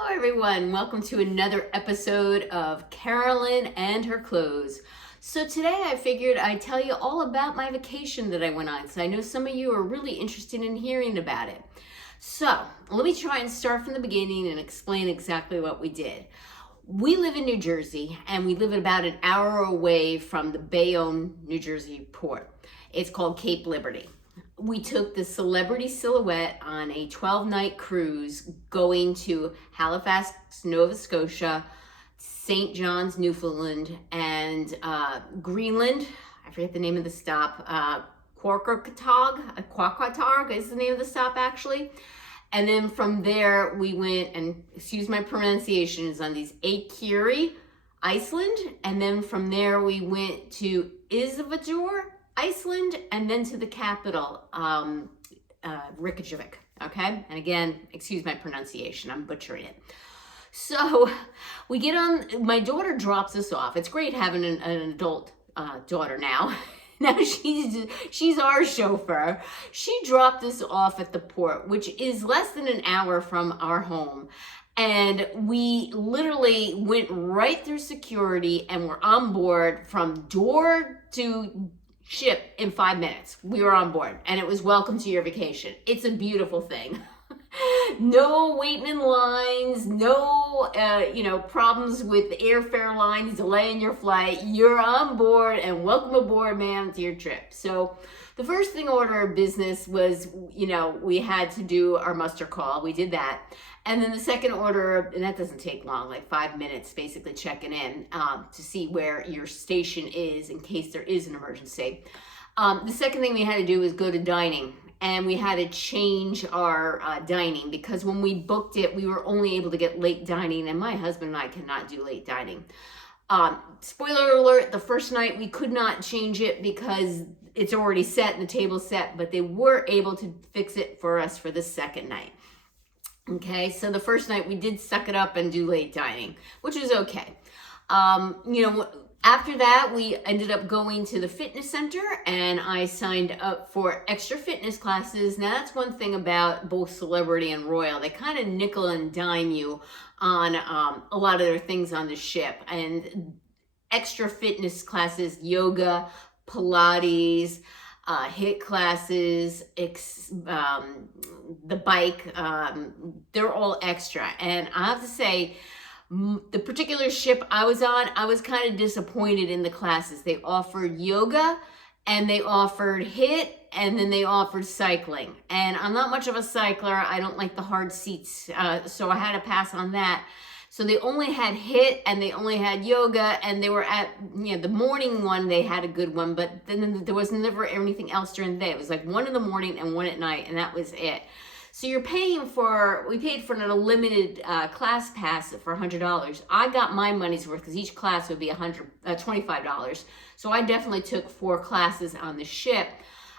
Hello everyone, welcome to another episode of Carolyn and Her Clothes. So today I figured I'd tell you all about my vacation that I went on, so I know some of you are really interested in hearing about it. So let me try and start from the beginning and explain exactly what we did. We live in New Jersey and we live about an hour away from the Bayonne, New Jersey port. It's called Cape Liberty. We took the Celebrity Silhouette on a 12-night cruise going to Halifax, Nova Scotia, St. John's, Newfoundland, and Greenland. I forget the name of the stop. Quakatog is the name of the stop, actually. And then from there, we went, and excuse my pronunciations on these, Akureyri, Iceland. And then from there, we went to Izvador, Iceland, and then to the capital, Reykjavik, okay? And again, excuse my pronunciation, I'm butchering it. So we get on, my daughter drops us off. It's great having an adult daughter now. Now she's our chauffeur. She dropped us off at the port, which is less than an hour from our home. And we literally went right through security and were on board from door to ship in 5 minutes. We were on board and it was welcome to your vacation. It's a beautiful thing. No waiting in lines, no problems with airfare lines delaying your flight. You're on board and welcome aboard, ma'am, to your trip. So the first thing order of business was, we had to do our muster call. We did that. And then the second order, and that doesn't take long, like 5 minutes, basically checking in to see where your station is in case there is an emergency. The second thing we had to do was go to dining. And we had to change our dining because when we booked it, we were only able to get late dining, and my husband and I cannot do late dining. Spoiler alert, the first night we could not change it because it's already set and the table's set, but they were able to fix it for us for the second night. Okay, so the first night we did suck it up and do late dining, which is okay. After that, we ended up going to the fitness center and I signed up for extra fitness classes. Now that's one thing about both Celebrity and Royal. They kind of nickel and dime you on a lot of their things on the ship. And extra fitness classes, yoga, Pilates, HIIT classes, the bike, they're all extra. And I have to say, the particular ship I was on, I was kind of disappointed in the classes. They offered yoga and they offered HIIT and then they offered cycling. And I'm not much of a cycler. I don't like the hard seats, so I had to pass on that. So they only had HIIT and they only had yoga, and they were at, the morning one, they had a good one, but then there was never anything else during the day. It was like one in the morning and one at night, and that was it. So we paid for an unlimited class pass for $100. I got my money's worth because each class would be $25. So I definitely took 4 classes on the ship.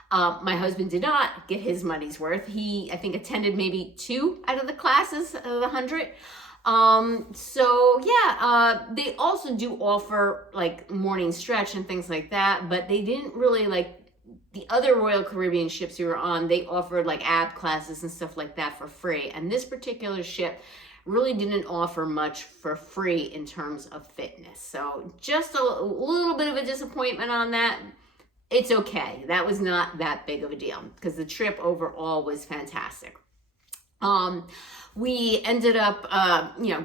My husband did not get his money's worth. He, I think, attended maybe 2 out of the classes of the 100. They also do offer like morning stretch and things like that, but they didn't really like the other Royal Caribbean ships we were on. They offered like ab classes and stuff like that for free. And this particular ship really didn't offer much for free in terms of fitness. So just a little bit of a disappointment on that. It's okay. That was not that big of a deal because the trip overall was fantastic. We ended up,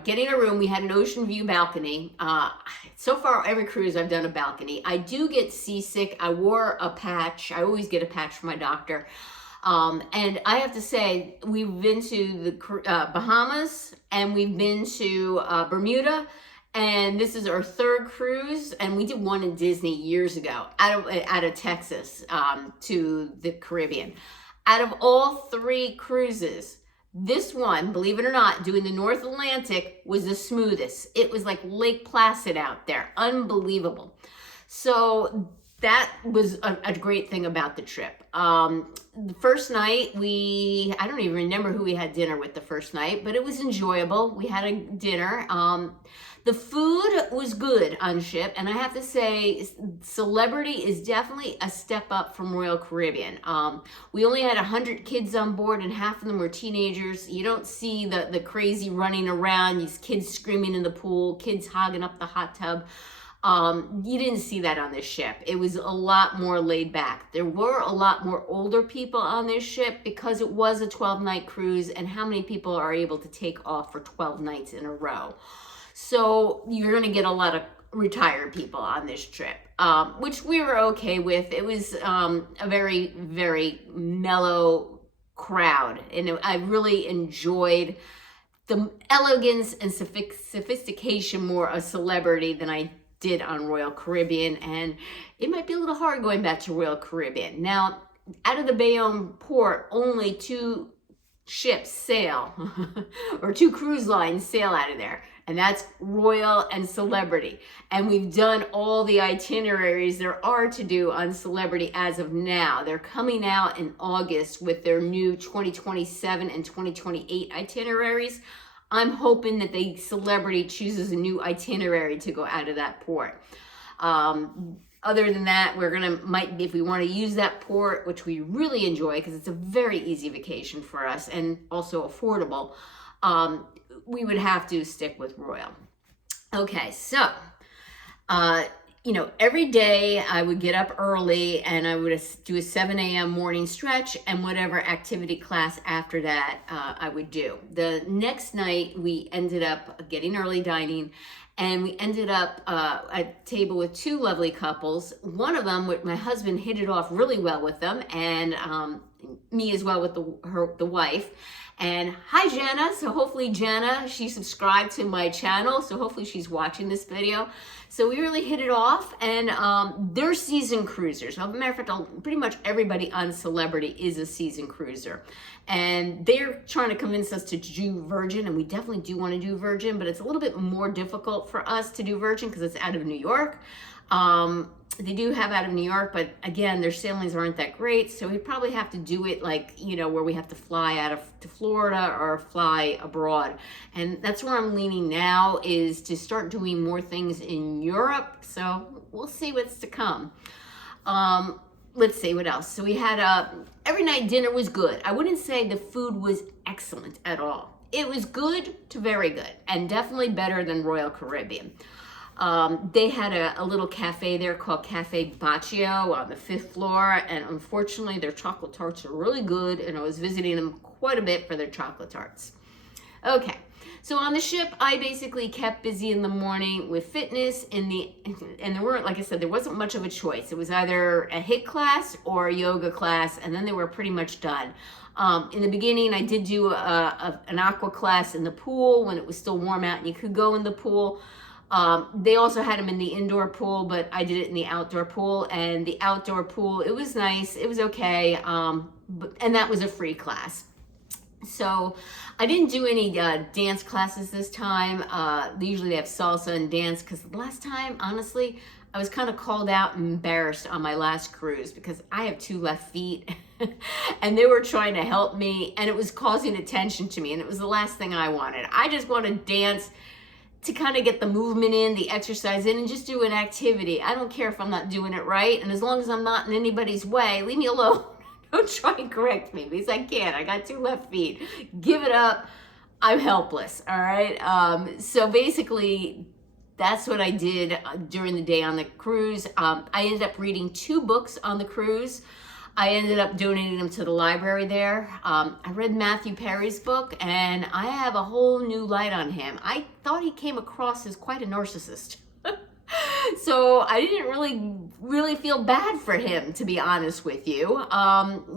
getting a room. We had an ocean view balcony. So far, every cruise I've done a balcony. I do get seasick. I wore a patch. I always get a patch from my doctor. And I have to say, we've been to the Bahamas and we've been to Bermuda. And this is our 3rd cruise, and we did one in Disney years ago out of Texas to the Caribbean. Out of all 3 cruises, this one, believe it or not, doing the North Atlantic was the smoothest. It was like Lake Placid out there. Unbelievable. So that was a great thing about the trip. The first night, I don't even remember who we had dinner with the first night, but it was enjoyable. We had a dinner. The food was good on ship, and I have to say, Celebrity is definitely a step up from Royal Caribbean. We only had 100 kids on board, and half of them were teenagers. You don't see the crazy running around, these kids screaming in the pool, kids hogging up the hot tub. You didn't see that on this ship. It was a lot more laid back. There were a lot more older people on this ship because it was a 12-night cruise, and how many people are able to take off for 12 nights in a row? So you're going to get a lot of retired people on this trip, which we were okay with. It was a very, very mellow crowd, and I really enjoyed the elegance and sophistication more of Celebrity than I did on Royal Caribbean, and it might be a little hard going back to Royal Caribbean. Now, out of the Bayonne port, only 2 ships sail, or 2 cruise lines sail out of there, and that's Royal and Celebrity. And we've done all the itineraries there are to do on Celebrity as of now. They're coming out in August with their new 2027 and 2028 itineraries. I'm hoping that the Celebrity chooses a new itinerary to go out of that port. Other than that, if we want to use that port, which we really enjoy because it's a very easy vacation for us and also affordable, we would have to stick with Royal. Okay, so, every day I would get up early and I would do a 7 a.m. morning stretch, and whatever activity class after that I would do. The next night we ended up getting early dining, and we ended up at a table with 2 lovely couples. One of them, my husband hit it off really well with them, and me as well with the wife. And hi, Jana. So hopefully Jana, she subscribed to my channel, so hopefully she's watching this video. So we really hit it off, and they're seasoned cruisers. As a matter of fact, pretty much everybody on Celebrity is a seasoned cruiser. And they're trying to convince us to do Virgin, and we definitely do want to do Virgin, but it's a little bit more difficult for us to do Virgin because it's out of New York. They do have out of New York, but again, their sailings aren't that great, so we'd probably have to do it where we have to fly out to Florida or fly abroad. And that's where I'm leaning now, is to start doing more things in Europe, so we'll see what's to come. Let's see what else. So we had every night dinner was good. I wouldn't say the food was excellent at all. It was good to very good, and definitely better than Royal Caribbean. They had a little cafe there called Cafe Baccio on the 5th floor, and unfortunately their chocolate tarts are really good, and I was visiting them quite a bit for their chocolate tarts. Okay, so on the ship I basically kept busy in the morning with fitness, and there weren't, like I said, there wasn't much of a choice. It was either a HIIT class or a yoga class, and then they were pretty much done. In the beginning I did do an aqua class in the pool when it was still warm out and you could go in the pool. They also had them in the indoor pool, but I did it in the outdoor pool, and the outdoor pool, it was nice. It was okay. And that was a free class. So I didn't do any dance classes this time. Usually they have salsa and dance, because the last time, honestly, I was kind of called out and embarrassed on my last cruise because I have 2 left feet and they were trying to help me, and it was causing attention to me, and it was the last thing I wanted. I just want to dance to kind of get the movement in, the exercise in, and just do an activity. I don't care if I'm not doing it right, and as long as I'm not in anybody's way, leave me alone. Don't try and correct me, because I can't. I got 2 left feet. Give it up. I'm helpless, all right? So basically, that's what I did during the day on the cruise. I ended up reading 2 books on the cruise. I ended up donating them to the library there. I read Matthew Perry's book, and I have a whole new light on him. I thought he came across as quite a narcissist. So I didn't really feel bad for him, to be honest with you.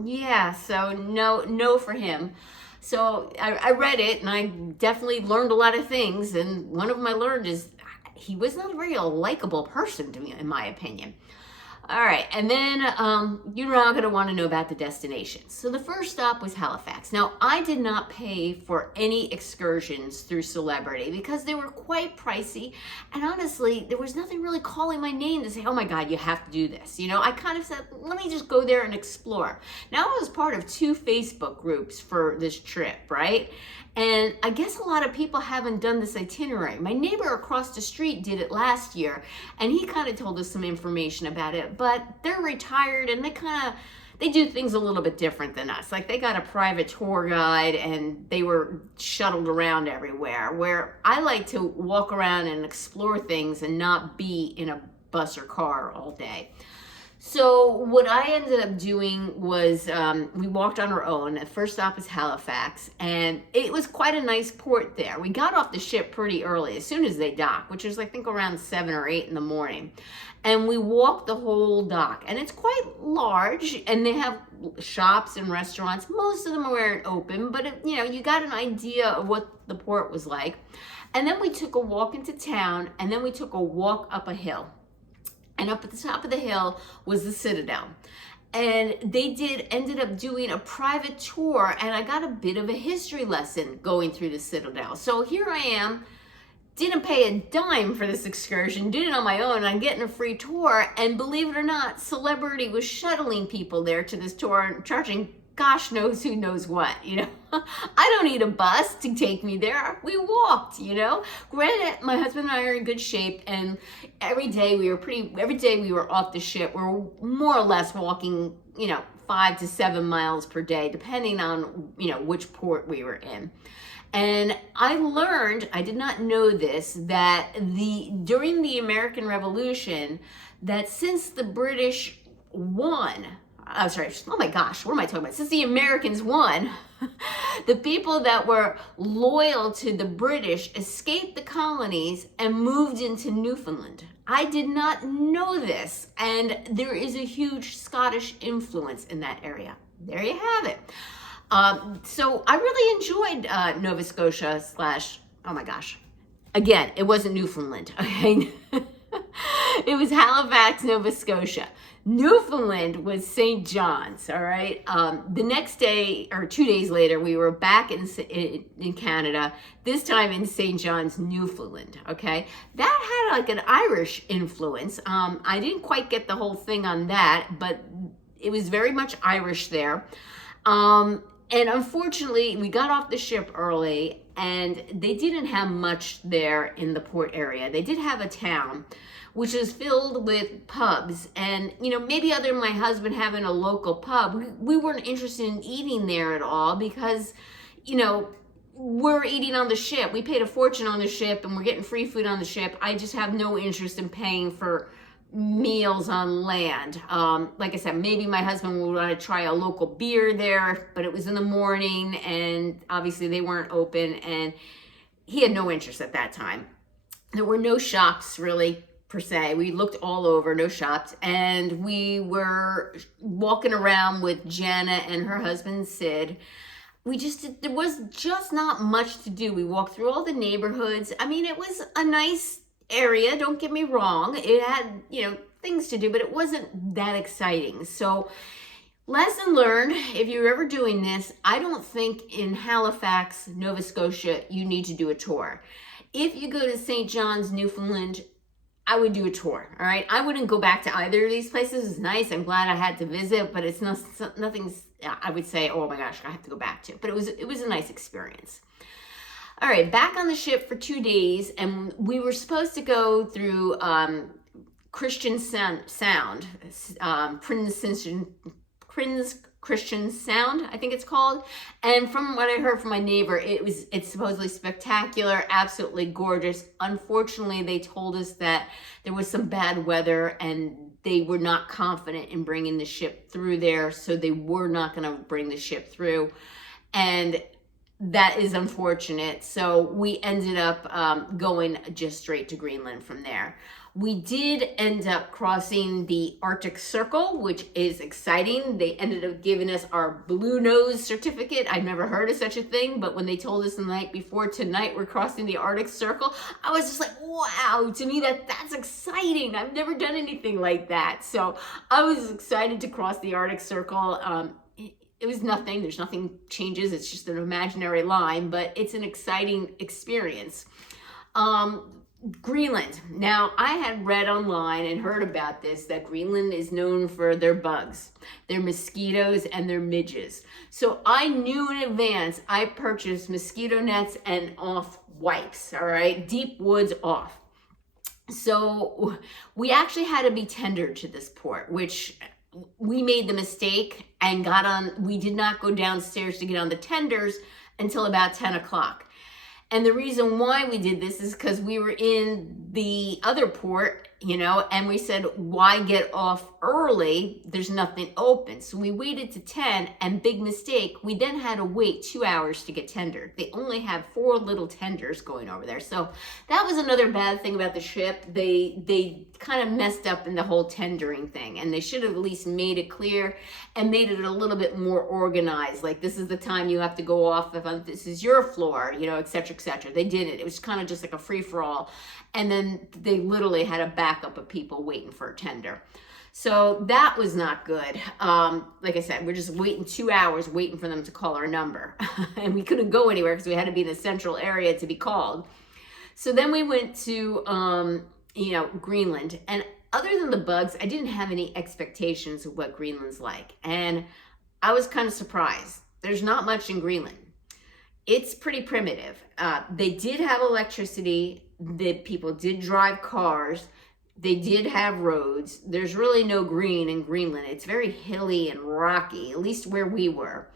Yeah, so no for him. So I read it, and I definitely learned a lot of things, and one of them I learned is he was not a very likable person to me, in my opinion. All right, and then you're now going to want to know about the destinations. So the first stop was Halifax. Now, I did not pay for any excursions through Celebrity because they were quite pricey, and honestly, there was nothing really calling my name to say, oh my God, you have to do this. You know, I kind of said, let me just go there and explore. Now, I was part of 2 Facebook groups for this trip, right? And I guess a lot of people haven't done this itinerary. My neighbor across the street did it last year, and he kind of told us some information about it, but they're retired and they do things a little bit different than us. Like they got a private tour guide and they were shuttled around everywhere, where I like to walk around and explore things and not be in a bus or car all day. So what I ended up doing was we walked on our own. The first stop was Halifax, and it was quite a nice port there. We got off the ship pretty early, as soon as they docked, which was I think around 7 or 8 in the morning. And we walked the whole dock, and it's quite large, and they have shops and restaurants. Most of them weren't open, but you got an idea of what the port was like. And then we took a walk into town, and then we took a walk up a hill. And up at the top of the hill was the Citadel. And they ended up doing a private tour, and I got a bit of a history lesson going through the Citadel. So here I am, didn't pay a dime for this excursion, did it on my own, I'm getting a free tour, and believe it or not, Celebrity was shuttling people there to this tour and charging gosh knows who knows what, I don't need a bus to take me there. We walked, Granted, my husband and I are in good shape, and every day we were off the ship. We were more or less walking, 5 to 7 miles per day, depending on, which port we were in. And I learned, I did not know this, that during the American Revolution, that since the British won, oh my gosh, what am I talking about? Since the Americans won, the people that were loyal to the British escaped the colonies and moved into Newfoundland. I did not know this, and there is a huge Scottish influence in that area. There you have it. So I really enjoyed Nova Scotia oh my gosh. Again, it wasn't Newfoundland, okay? It was Halifax, Nova Scotia. Newfoundland was St. John's, all right? The next day, or 2 days later, we were back in Canada, this time in St. John's, Newfoundland, okay? That had like an Irish influence. I didn't quite get the whole thing on that, but it was very much Irish there. And unfortunately, we got off the ship early, and they didn't have much there in the port area. They did have a town, which is filled with pubs. And, maybe other than my husband having a local pub, we weren't interested in eating there at all because, we're eating on the ship. We paid a fortune on the ship, and we're getting free food on the ship. I just have no interest in paying for meals on land. Like I said, maybe my husband would want to try a local beer there, but it was in the morning, and obviously they weren't open, and he had no interest at that time. There were no shops really, per se. We looked all over, no shops, and we were walking around with Jana and her husband Sid. There was just not much to do. We walked through all the neighborhoods. I mean, it was a nice area, don't get me wrong. It had, things to do, but it wasn't that exciting. So, lesson learned, if you're ever doing this, I don't think in Halifax, Nova Scotia, you need to do a tour. If you go to St. John's, Newfoundland, I would do a tour, all right? I wouldn't go back to either of these places. It's nice. I'm glad I had to visit, but it's nothing I would say, oh my gosh, I have to go back to. But it was a nice experience. All right, back on the ship for 2 days, and we were supposed to go through Christian Sound, Prince Christian Sound, I think it's called. And from what I heard from my neighbor, it's supposedly spectacular, absolutely gorgeous. Unfortunately, they told us that there was some bad weather, and they were not confident in bringing the ship through there, so they were not going to bring the ship through. And that is unfortunate. So we ended up going just straight to Greenland from there. We did end up crossing the Arctic Circle, which is exciting. They ended up giving us our Blue Nose certificate. I've never heard of such a thing, but when they told us the night before, tonight we're crossing the Arctic Circle, I was just like, wow, to me that's exciting. I've never done anything like that. So I was excited to cross the Arctic Circle. It was nothing, there's nothing changes, it's just an imaginary line, but it's an exciting experience. Greenland. Now, I had read online and heard about this, that Greenland is known for their bugs, their mosquitoes, and their midges. So I knew in advance, I purchased mosquito nets and off wipes, all right? Deep woods off. So we actually had to be tendered to this port, which we made the mistake and we did not go downstairs to get on the tenders until about 10 o'clock. And the reason why we did this is because we were in the other port, and we said, why get off early? There's nothing open. So we waited to 10, and big mistake, we then had to wait 2 hours to get tendered. They only have 4 little tenders going over there. So that was another bad thing about the ship. They kind of messed up in the whole tendering thing, and they should have at least made it clear and made it a little bit more organized. Like, this is the time you have to go off if this is your floor, et cetera, et cetera. They didn't. It was kind of just like a free-for-all. And then they literally had a backup of people waiting for a tender. So that was not good. Like I said, we're just waiting 2 hours, waiting for them to call our number. And we couldn't go anywhere because we had to be in the central area to be called. So then we went to, Greenland. And other than the bugs, I didn't have any expectations of what Greenland's like. And I was kind of surprised. There's not much in Greenland. It's pretty primitive. They did have electricity. The people did drive cars. They did have roads. There's really no green in Greenland. It's very hilly and rocky, at least where we were.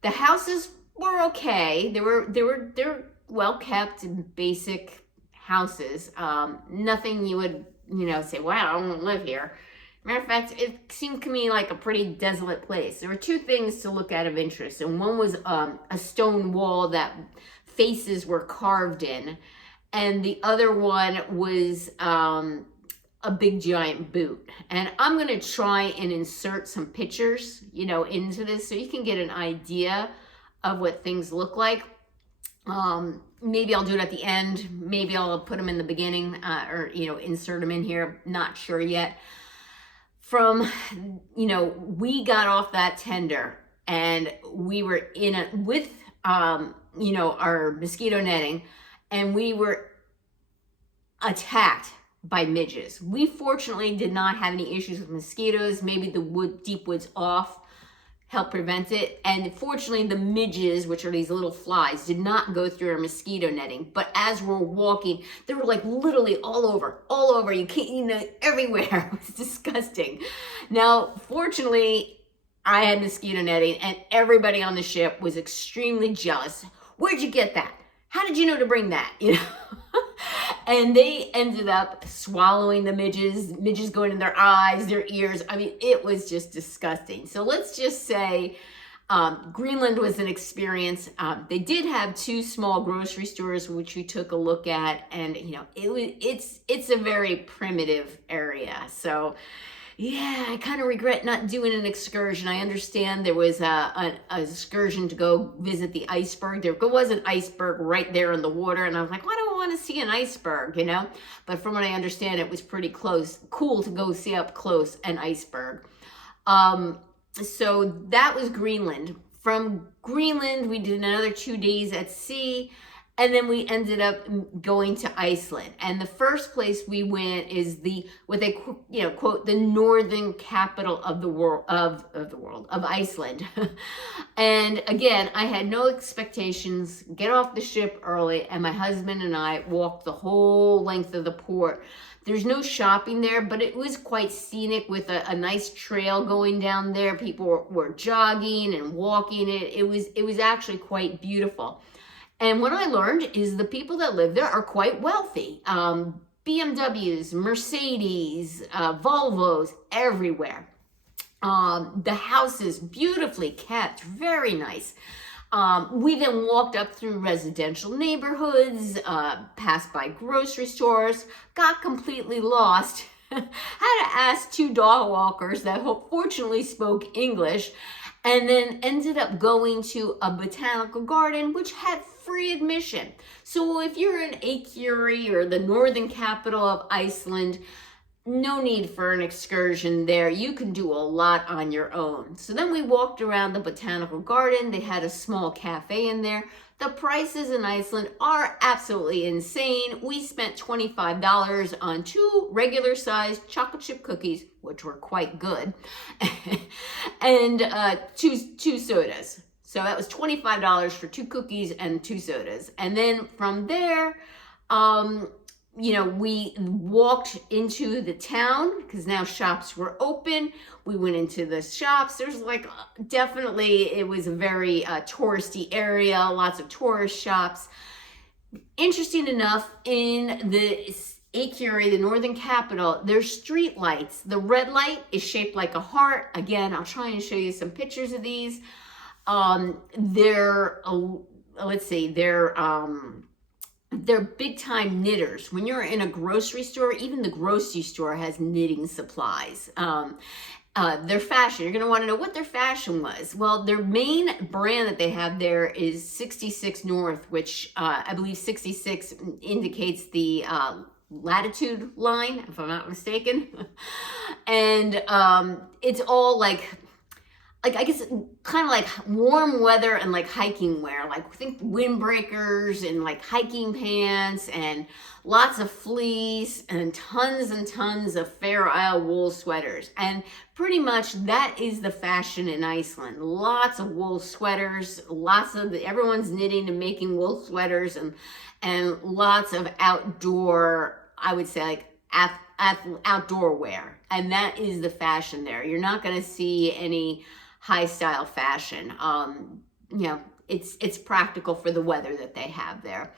The houses were okay. They're well kept and basic houses. Nothing you would, say, wow, I don't live here. Matter of fact, it seemed to me like a pretty desolate place. There were 2 things to look at of interest, and one was a stone wall that faces were carved in, and the other one was a big giant boot. And I'm going to try and insert some pictures, into this so you can get an idea of what things look like. Maybe I'll do it at the end. Maybe I'll put them in the beginning or insert them in here. Not sure yet. We got off that tender and we were with our mosquito netting, and we were attacked by midges. We fortunately did not have any issues with mosquitoes. Maybe the deep woods off helped prevent it. And fortunately, the midges, which are these little flies, did not go through our mosquito netting. But as we're walking, they were like literally all over. You can't, everywhere. It was disgusting. Now, fortunately, I had mosquito netting, and everybody on the ship was extremely jealous. Where'd you get that? How did you know to bring that? And they ended up swallowing the midges going in their eyes, their ears. I mean, it was just disgusting. So let's just say Greenland was an experience. They did have 2 small grocery stores, which we took a look at, and it's a very primitive area. So yeah, I kind of regret not doing an excursion. I understand there was an excursion to go visit the iceberg. There was an iceberg right there in the water, and I was like, why do I want to see an iceberg, But from what I understand, it was pretty cool to go see up close an iceberg. So that was Greenland. From Greenland, we did another 2 days at sea, and then we ended up going to Iceland. And the first place we went is what they quote, the northern capital of the world, of Iceland. And again, I had no expectations. Get off the ship early, and my husband and I walked the whole length of the port. There's no shopping there, but it was quite scenic with a nice trail going down there. People were jogging and walking it. It was actually quite beautiful. And what I learned is the people that live there are quite wealthy. BMWs, Mercedes, Volvos, everywhere. The houses, beautifully kept, very nice. We then walked up through residential neighborhoods, passed by grocery stores, got completely lost, had to ask two dog walkers that fortunately spoke English, and then ended up going to a botanical garden which had free admission. So if you're in Akureyri, or the northern capital of Iceland, no need for an excursion there. You can do a lot on your own. So then we walked around the botanical garden. They had a small cafe in there. The prices in Iceland are absolutely insane. We spent $25 on 2 regular sized chocolate chip cookies, which were quite good, and two sodas. So that was $25 for 2 cookies and 2 sodas. And then from there, we walked into the town because now shops were open. We went into the shops. There's definitely, it was a very touristy area, lots of tourist shops. Interesting enough, in the Akureyri, the northern capital, there's street lights. The red light is shaped like a heart. Again, I'll try and show you some pictures of these. They're big time knitters. When you're in a grocery store, even the grocery store has knitting supplies. Their fashion, you're going to want to know what their fashion was. Well, their main brand that they have there is 66 North, which I believe 66 indicates the latitude line, if I'm not mistaken. And it's all I guess kind of like warm weather and hiking wear, think windbreakers and hiking pants and lots of fleece and tons of Fair Isle wool sweaters. And pretty much that is the fashion in Iceland. Lots of wool sweaters, everyone's knitting and making wool sweaters, and lots of outdoor, I would say outdoor wear. And that is the fashion there. You're not going to see any high style fashion. It's practical for the weather that they have there.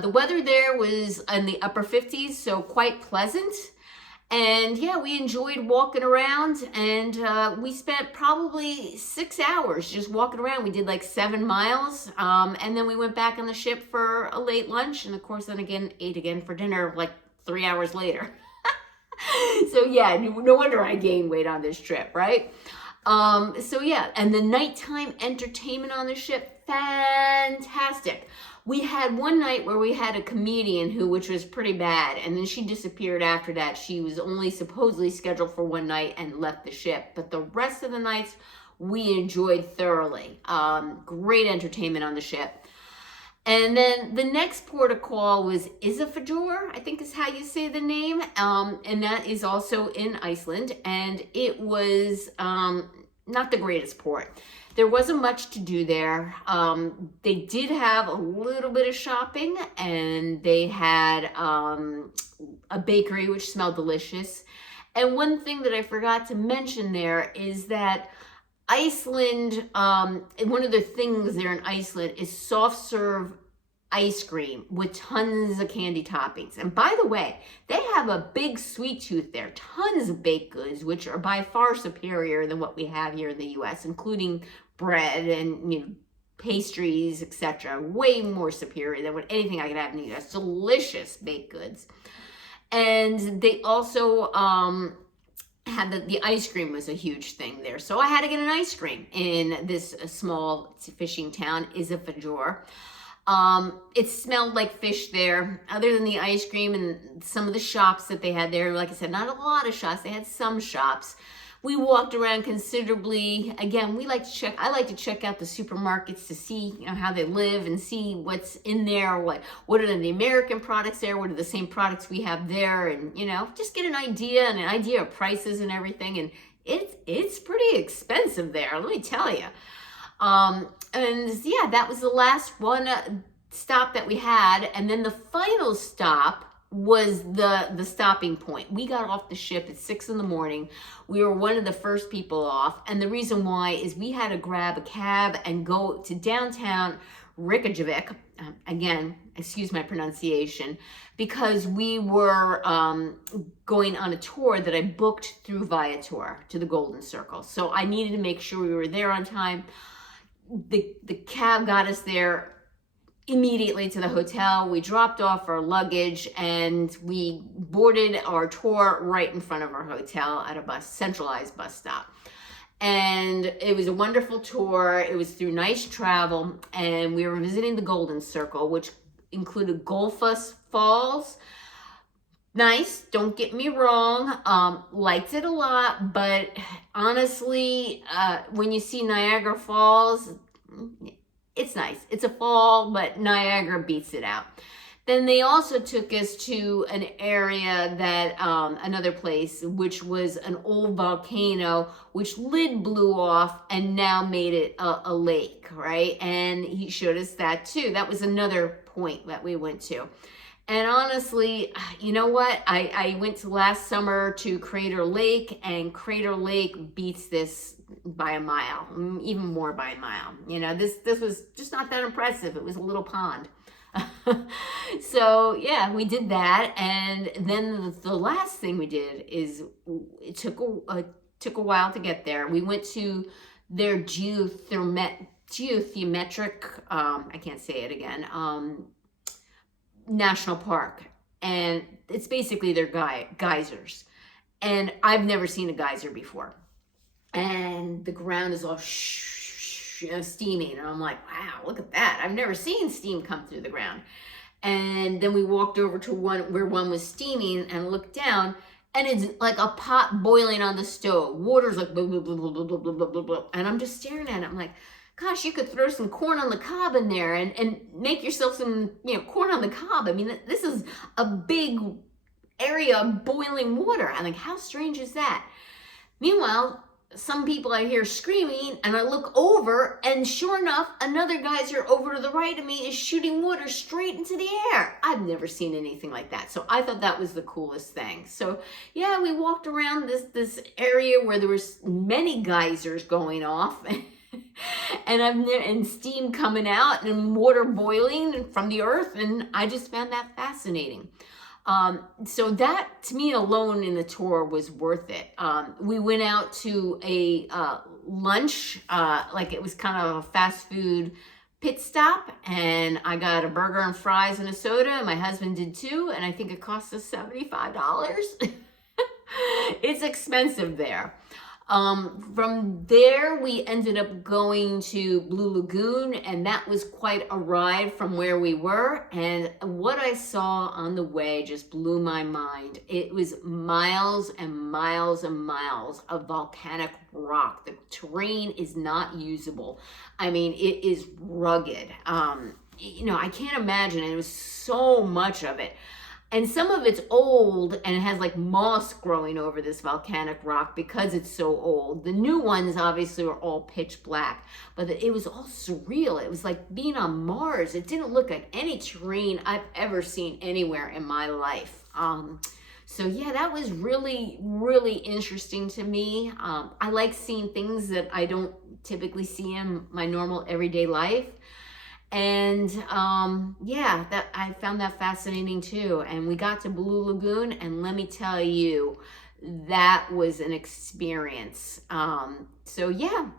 The weather there was in the upper 50s, so quite pleasant. And yeah, we enjoyed walking around, and we spent probably 6 hours just walking around. We did 7 miles, and then we went back on the ship for a late lunch, and of course then ate again for dinner 3 hours later. So yeah, no wonder I gained weight on this trip, right? So yeah, and the nighttime entertainment on the ship, fantastic. We had one night where we had a comedian which was pretty bad, and then she disappeared after that. She was only supposedly scheduled for one night and left the ship, but the rest of the nights we enjoyed thoroughly. Great entertainment on the ship. And then the next port of call was Ísafjörður, I think is how you say the name, and that is also in Iceland, and it was not the greatest port. There wasn't much to do there. They did have a little bit of shopping, and they had a bakery which smelled delicious. And one thing that I forgot to mention there is that Iceland, one of the things there in Iceland is soft serve ice cream with tons of candy toppings. And by the way, they have a big sweet tooth there, tons of baked goods, which are by far superior than what we have here in the US, including bread and pastries, etc. Way more superior than anything I could have in the US. Delicious baked goods. And they also had the ice cream was a huge thing there. So I had to get an ice cream in this small fishing town, Ísafjörður. It smelled like fish there. Other than the ice cream and some of the shops that they had there, like I said, not a lot of shops. They had some shops. We walked around considerably. Again, I like to check out the supermarkets to see how they live and see what's in there. What are the American products there? What are the same products we have there? And just get an idea of prices and everything. And it's pretty expensive there, let me tell you. And yeah, that was the last one stop that we had. And then the final stop was the stopping point. We got off the ship at 6 a.m. We were one of the first people off. And the reason why is we had to grab a cab and go to downtown Reykjavik. Again, excuse my pronunciation, because we were going on a tour that I booked through Viator to the Golden Circle. So I needed to make sure we were there on time. the cab got us there immediately to the hotel. We dropped off our luggage and we boarded our tour right in front of our hotel at a centralized bus stop. And it was a wonderful tour. It was through Nice Travel, and we were visiting the Golden Circle, which included Gullfoss Falls. Nice, don't get me wrong, liked it a lot, but honestly, when you see Niagara Falls, it's nice. It's a fall, but Niagara beats it out. Then they also took us to an area that, another place, which was an old volcano, which lid blew off and now made it a lake, right? And he showed us that too. That was another point that we went to. And honestly, you know what? I went to last summer to Crater Lake, and Crater Lake beats this by a mile, even more by a mile. You know, this was just not that impressive. It was a little pond. So yeah, we did that. And then the last thing we did is it took a while to get there. We went to their geothermetric, I can't say it again, national park, and it's basically their geysers, and I've never seen a geyser before, and the ground is all steaming, and I'm like, wow, look at that. I've never seen steam come through the ground. And then we walked over to one where one was steaming and looked down, and it's like a pot boiling on the stove. Water's like blah, blah, blah, blah, blah, blah, blah, blah, blah. And I'm just staring at it. I'm like, gosh, you could throw some corn on the cob in there and make yourself some, corn on the cob. I mean, this is a big area of boiling water. I'm like, how strange is that? Meanwhile, some people I hear screaming, and I look over, and sure enough, another geyser over to the right of me is shooting water straight into the air. I've never seen anything like that. So I thought that was the coolest thing. So yeah, we walked around this area where there was many geysers going off. And steam coming out and water boiling from the earth, and I just found that fascinating. So that, to me alone in the tour, was worth it. We went out to a lunch, like it was kind of a fast food pit stop, and I got a burger and fries and a soda, and my husband did too, and I think it cost us $75. It's expensive there. From there, we ended up going to Blue Lagoon, and that was quite a ride from where we were. And what I saw on the way just blew my mind. It was miles and miles and miles of volcanic rock. The terrain is not usable. I mean, it is rugged. I can't imagine. It was so much of it. And some of it's old, and it has like moss growing over this volcanic rock because it's so old. The new ones obviously were all pitch black, but it was all surreal. It was like being on Mars. It didn't look like any terrain I've ever seen anywhere in my life. So yeah, that was really, really interesting to me. I like seeing things that I don't typically see in my normal everyday life. And that I found that fascinating too. And we got to Blue Lagoon, and let me tell you, that was an experience. So yeah.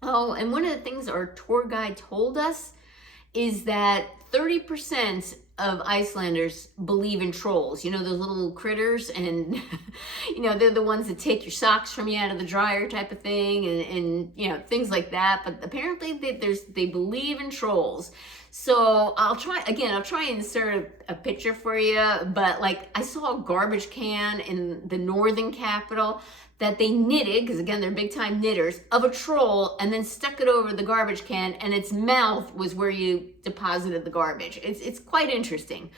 Oh, and one of the things our tour guide told us is that 30% of Icelanders believe in trolls. Those little critters, and they're the ones that take your socks from you out of the dryer type of thing, and things like that. But apparently they believe in trolls. So I'll try and insert a picture for you, but like I saw a garbage can in the northern capital that they knitted, because again, they're big time knitters, of a troll, and then stuck it over the garbage can, and its mouth was where you deposited the garbage. It's quite interesting.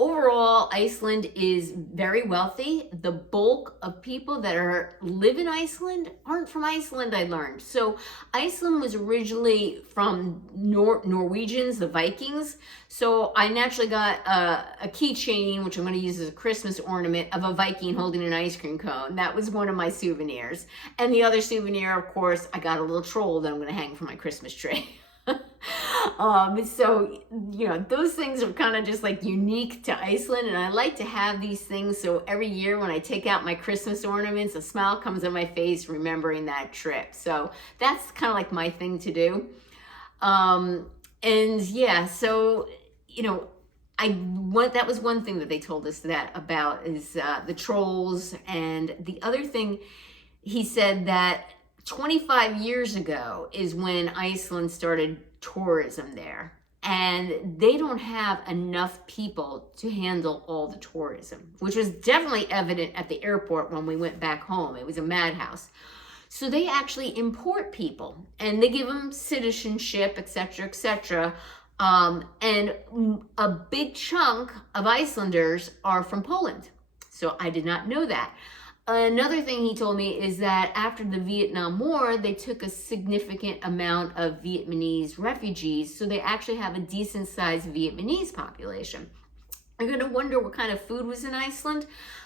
Overall, Iceland is very wealthy. The bulk of people that live in Iceland aren't from Iceland, I learned. So Iceland was originally from Norwegians, the Vikings. So I naturally got a keychain, which I'm going to use as a Christmas ornament, of a Viking holding an ice cream cone. That was one of my souvenirs. And the other souvenir, of course, I got a little troll that I'm going to hang from my Christmas tree. So, those things are kind of just like unique to Iceland. And I like to have these things. So every year when I take out my Christmas ornaments, a smile comes on my face remembering that trip. So that's kind of like my thing to do. And yeah, so, that was one thing that they told us that about is the trolls. And the other thing, he said that 25 years ago is when Iceland started tourism there. And they don't have enough people to handle all the tourism, which was definitely evident at the airport when we went back home. It was a madhouse. So they actually import people and they give them citizenship, etc., etc. And a big chunk of Icelanders are from Poland. So I did not know that. Another thing he told me is that after the Vietnam War, they took a significant amount of Vietnamese refugees. So they actually have a decent sized Vietnamese population. You're going to wonder what kind of food was in Iceland.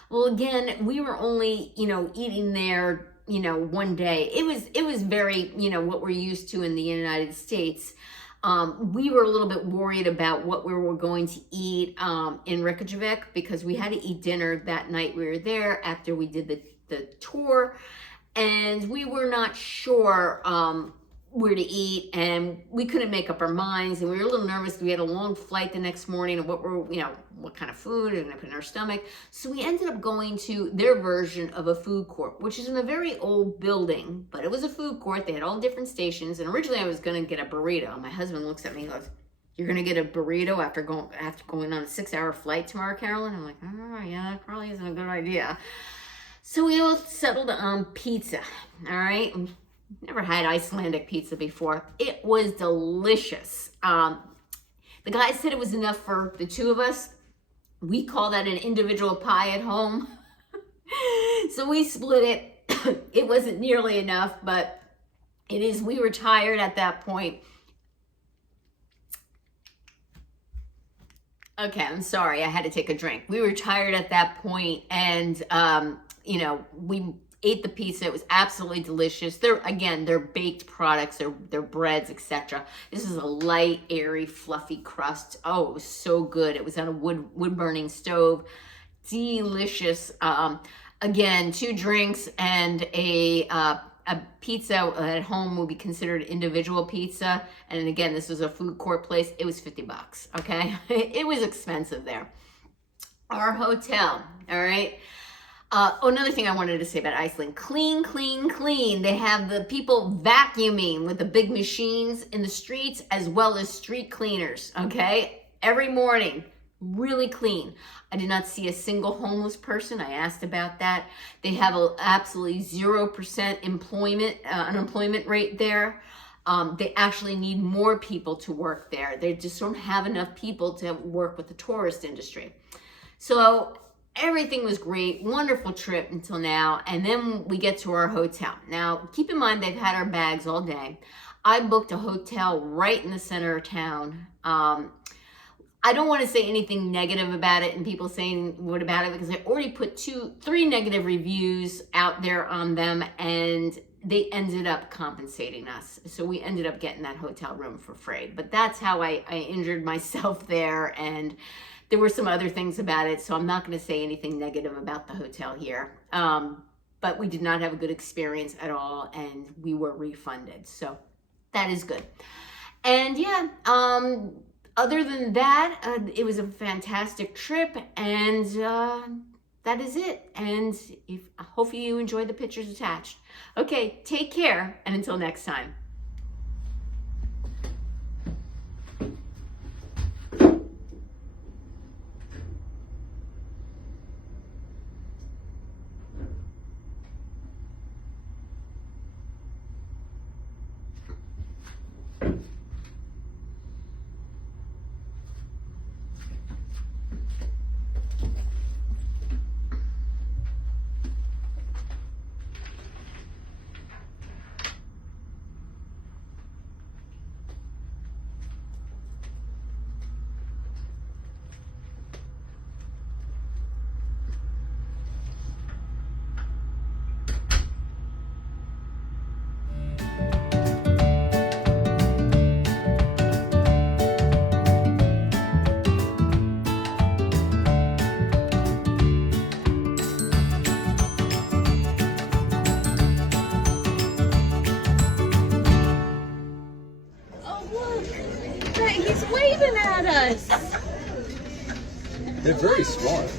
Well, again, we were only, eating there, one day. It was very, what we're used to in the United States. We were a little bit worried about what we were going to eat in Reykjavik because we had to eat dinner that night we were there after we did the tour, and we were not sure where to eat, and we couldn't make up our minds, and we were a little nervous. We had a long flight the next morning of what kind of food we're gonna put in our stomach. So we ended up going to their version of a food court, which is in a very old building, but it was a food court. They had all different stations, and originally I was gonna get a burrito. My husband looks at me and goes, "You're gonna get a burrito after going on a 6-hour flight tomorrow, Carolyn?" I'm like, "Oh yeah, that probably isn't a good idea." So we all settled on pizza. All right. Never had Icelandic pizza before. It was delicious. The guy said it was enough for the two of us. We call that an individual pie at home. So we split it. It wasn't nearly enough, but we were tired at that point. Okay, I'm sorry. I had to take a drink. We were tired at that point, and, we ate the pizza. It was absolutely delicious. They're baked products, they're breads, etc. This is a light, airy, fluffy crust. Oh, it was so good. It was on a wood burning stove. Delicious. Again, 2 drinks and a pizza at home will be considered individual pizza. And again, this was a food court place. It was $50. Okay, it was expensive there. Our hotel. All right. Another thing I wanted to say about Iceland, clean, clean, clean. They have the people vacuuming with the big machines in the streets as well as street cleaners, okay? Every morning, really clean. I did not see a single homeless person. I asked about that. They have an absolutely 0% unemployment rate there. They actually need more people to work there. They just don't have enough people to work with the tourist industry. So everything was great, wonderful trip until now, and then we get to our hotel. Now, keep in mind they've had our bags all day. I booked a hotel right in the center of town. I don't want to say anything negative about it and people saying what about it because I already put 3 negative reviews out there on them, and they ended up compensating us. So we ended up getting that hotel room for free. But that's how I injured myself there, and there were some other things about it, so I'm not going to say anything negative about the hotel here. But we did not have a good experience at all, and we were refunded. So that is good. And yeah, other than that, it was a fantastic trip, and that is it. And hopefully you enjoyed the pictures attached. Okay, take care, and until next time. us. They're very smart.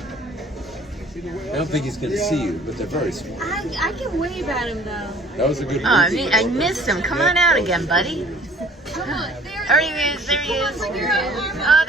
I don't think he's going to see you, but they're very smart. I can wave at him though. That was a good movie. I missed him. Come on out again, buddy. Come on, There he is. There he is. Oh,